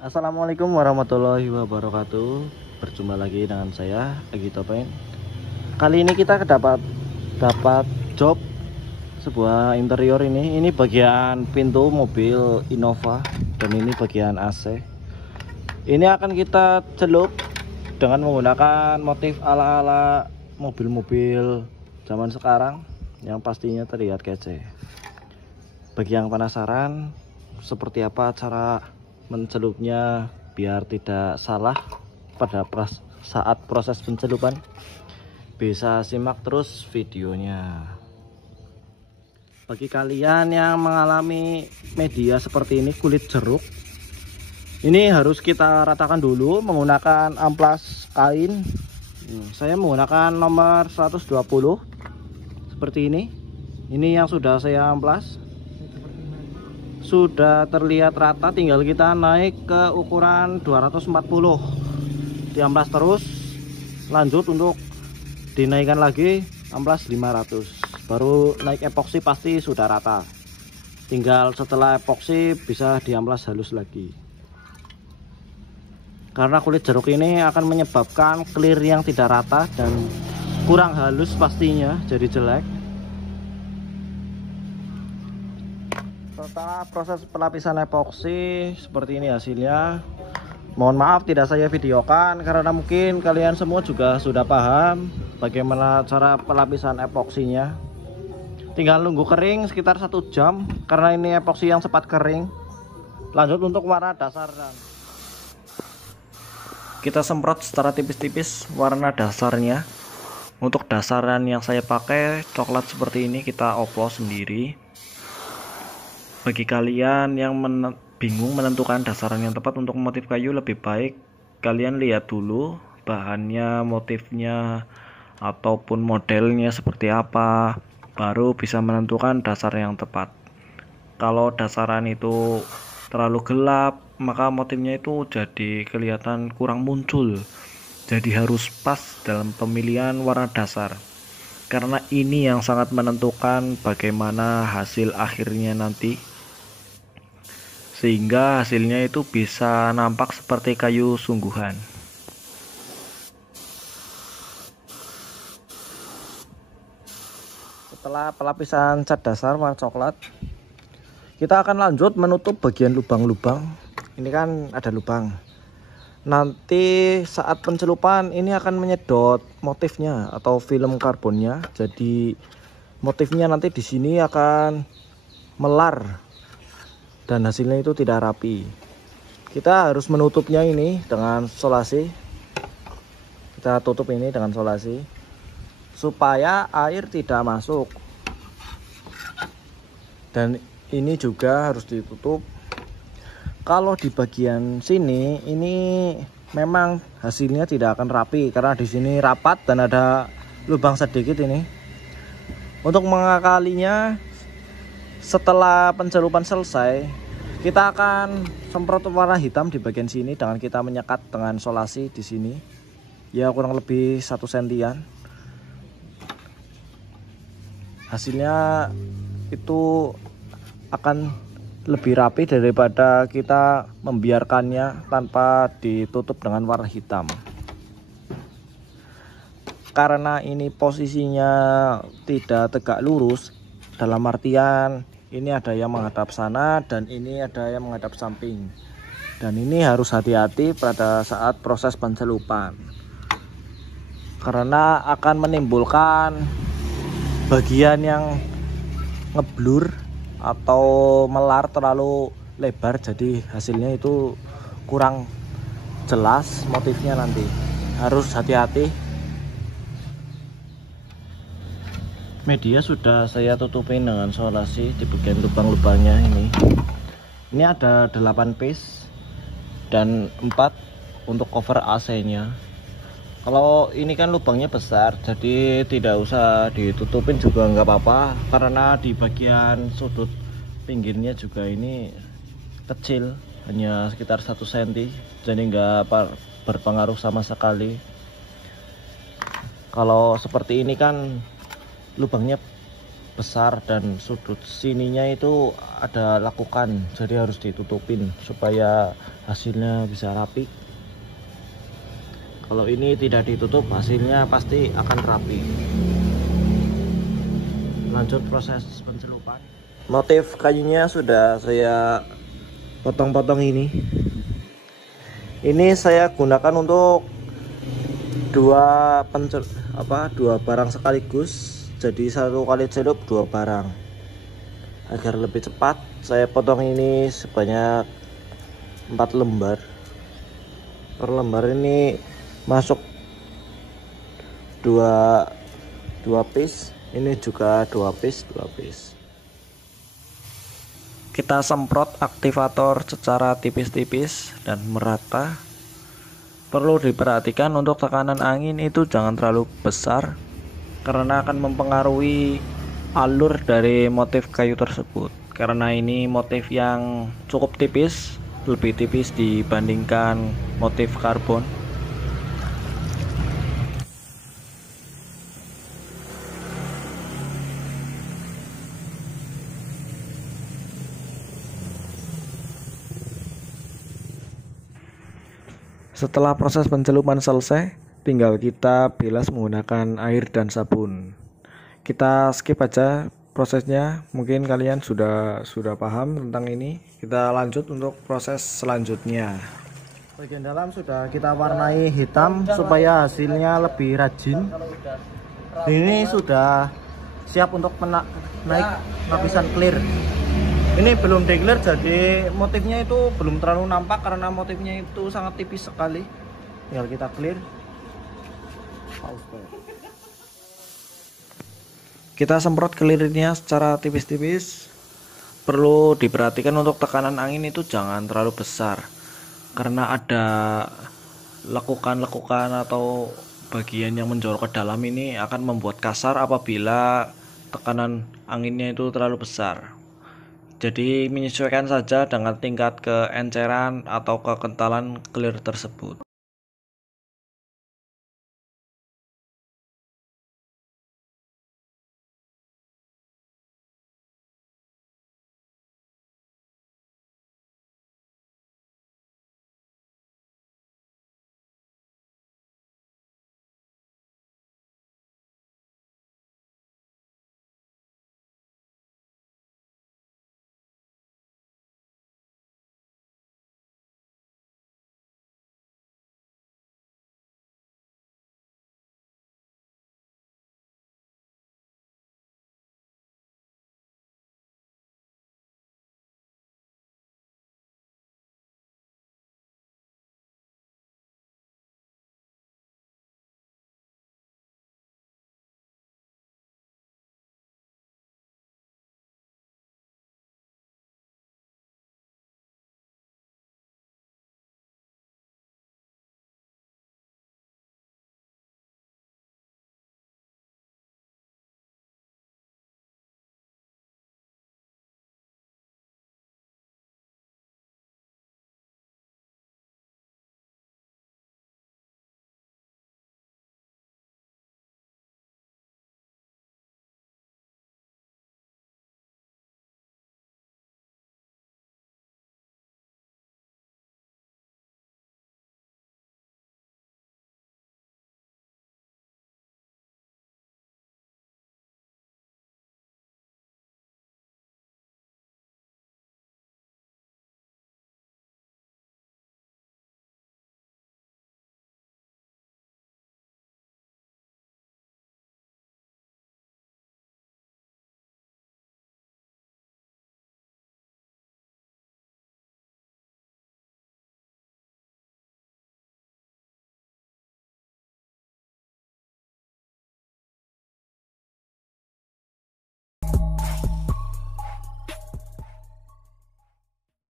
Assalamualaikum warahmatullahi wabarakatuh. Berjumpa lagi dengan saya Egi Topeng. Kali ini kita dapat job sebuah interior ini. Ini bagian pintu mobil Innova dan ini bagian AC. Ini akan kita celup dengan menggunakan motif ala-ala mobil-mobil zaman sekarang yang pastinya terlihat kece. Bagi yang penasaran seperti apa cara mencelupnya biar tidak salah pada saat proses pencelupan, bisa simak terus videonya. Bagi kalian yang mengalami media seperti ini, kulit jeruk ini harus kita ratakan dulu menggunakan amplas kain. Saya menggunakan nomor 120 seperti ini. Ini yang sudah saya amplas, sudah terlihat rata, tinggal kita naik ke ukuran 240, diamplas terus, lanjut untuk dinaikkan lagi amplas 500, baru naik epoksi pasti sudah rata. Tinggal setelah epoksi bisa diamplas halus lagi, karena kulit jeruk ini akan menyebabkan clear yang tidak rata dan kurang halus, pastinya jadi jelek. Setelah proses pelapisan epoksi seperti ini hasilnya. Mohon maaf tidak saya videokan karena mungkin kalian semua juga sudah paham bagaimana cara pelapisan epoksinya. Tinggal nunggu kering sekitar 1 jam karena ini epoksi yang cepat kering. Lanjut untuk warna dasar, dan kita semprot secara tipis-tipis warna dasarnya. Untuk dasaran yang saya pakai coklat seperti ini, kita oplos sendiri. Bagi kalian yang bingung menentukan dasaran yang tepat untuk motif kayu, lebih baik kalian lihat dulu bahannya, motifnya ataupun modelnya seperti apa, baru bisa menentukan dasar yang tepat. Kalau dasaran itu terlalu gelap, maka motifnya itu jadi kelihatan kurang muncul. Jadi harus pas dalam pemilihan warna dasar, karena ini yang sangat menentukan bagaimana hasil akhirnya nanti, sehingga hasilnya itu bisa nampak seperti kayu sungguhan. Setelah pelapisan cat dasar warna coklat, kita akan lanjut menutup bagian lubang-lubang. Ini kan ada lubang, nanti saat pencelupan ini akan menyedot motifnya atau film karbonnya, jadi motifnya nanti di sini akan melar dan hasilnya itu tidak rapi. Kita harus menutupnya ini dengan solasi. Kita tutup ini dengan solasi supaya air tidak masuk, dan ini juga harus ditutup. Kalau di bagian sini ini memang hasilnya tidak akan rapi karena di sini rapat dan ada lubang sedikit ini. Untuk mengakalinya, setelah pencelupan selesai, kita akan semprot warna hitam di bagian sini dengan kita menyekat dengan solasi di sini, ya kurang lebih 1 sentian. Hasilnya itu akan lebih rapi daripada kita membiarkannya tanpa ditutup dengan warna hitam. Karena ini posisinya tidak tegak lurus, dalam artian ini ada yang menghadap sana dan ini ada yang menghadap samping, dan ini harus hati-hati pada saat proses pencelupan karena akan menimbulkan bagian yang ngeblur atau melar terlalu lebar, jadi hasilnya itu kurang jelas motifnya, nanti harus hati-hati. Media sudah saya tutupin dengan solasi di bagian lubang-lubangnya ini. Ini ada 8 piece dan 4 untuk cover AC-nya. Kalau ini kan lubangnya besar, jadi tidak usah ditutupin juga nggak apa-apa, karena di bagian sudut pinggirnya juga ini kecil, hanya sekitar 1 cm, jadi nggak berpengaruh sama sekali. Kalau seperti ini kan lubangnya besar dan sudut sininya itu ada lekukan, jadi harus ditutupin supaya hasilnya bisa rapi. Kalau ini tidak ditutup, hasilnya pasti akan rapi. Lanjut proses pencelupan. Motif kayunya sudah saya potong-potong ini. Ini saya gunakan untuk dua barang sekaligus. Jadi satu kali celup dua barang. Agar lebih cepat, saya potong ini sebanyak 4 lembar. Per lembar ini masuk dua piece. Ini juga dua piece. Kita semprot aktivator secara tipis-tipis dan merata. Perlu diperhatikan untuk tekanan angin itu jangan terlalu besar karena akan mempengaruhi alur dari motif kayu tersebut. Karena ini motif yang cukup tipis, lebih tipis dibandingkan motif karbon. Setelah proses pencelupan selesai, tinggal kita bilas menggunakan air dan sabun. Kita skip aja prosesnya, mungkin kalian sudah paham tentang ini. Kita lanjut untuk proses selanjutnya. Bagian dalam sudah kita warnai hitam supaya hasilnya lebih rajin. Ini sudah siap untuk naik lapisan clear. Ini belum declare, jadi motifnya itu belum terlalu nampak karena motifnya itu sangat tipis sekali. Tinggal kita clear. Kita semprot clearnya secara tipis-tipis. Perlu diperhatikan untuk tekanan angin itu jangan terlalu besar karena ada lekukan-lekukan atau bagian yang menjorok ke dalam ini akan membuat kasar apabila tekanan anginnya itu terlalu besar. Jadi menyesuaikan saja dengan tingkat keenceran atau kekentalan clear tersebut.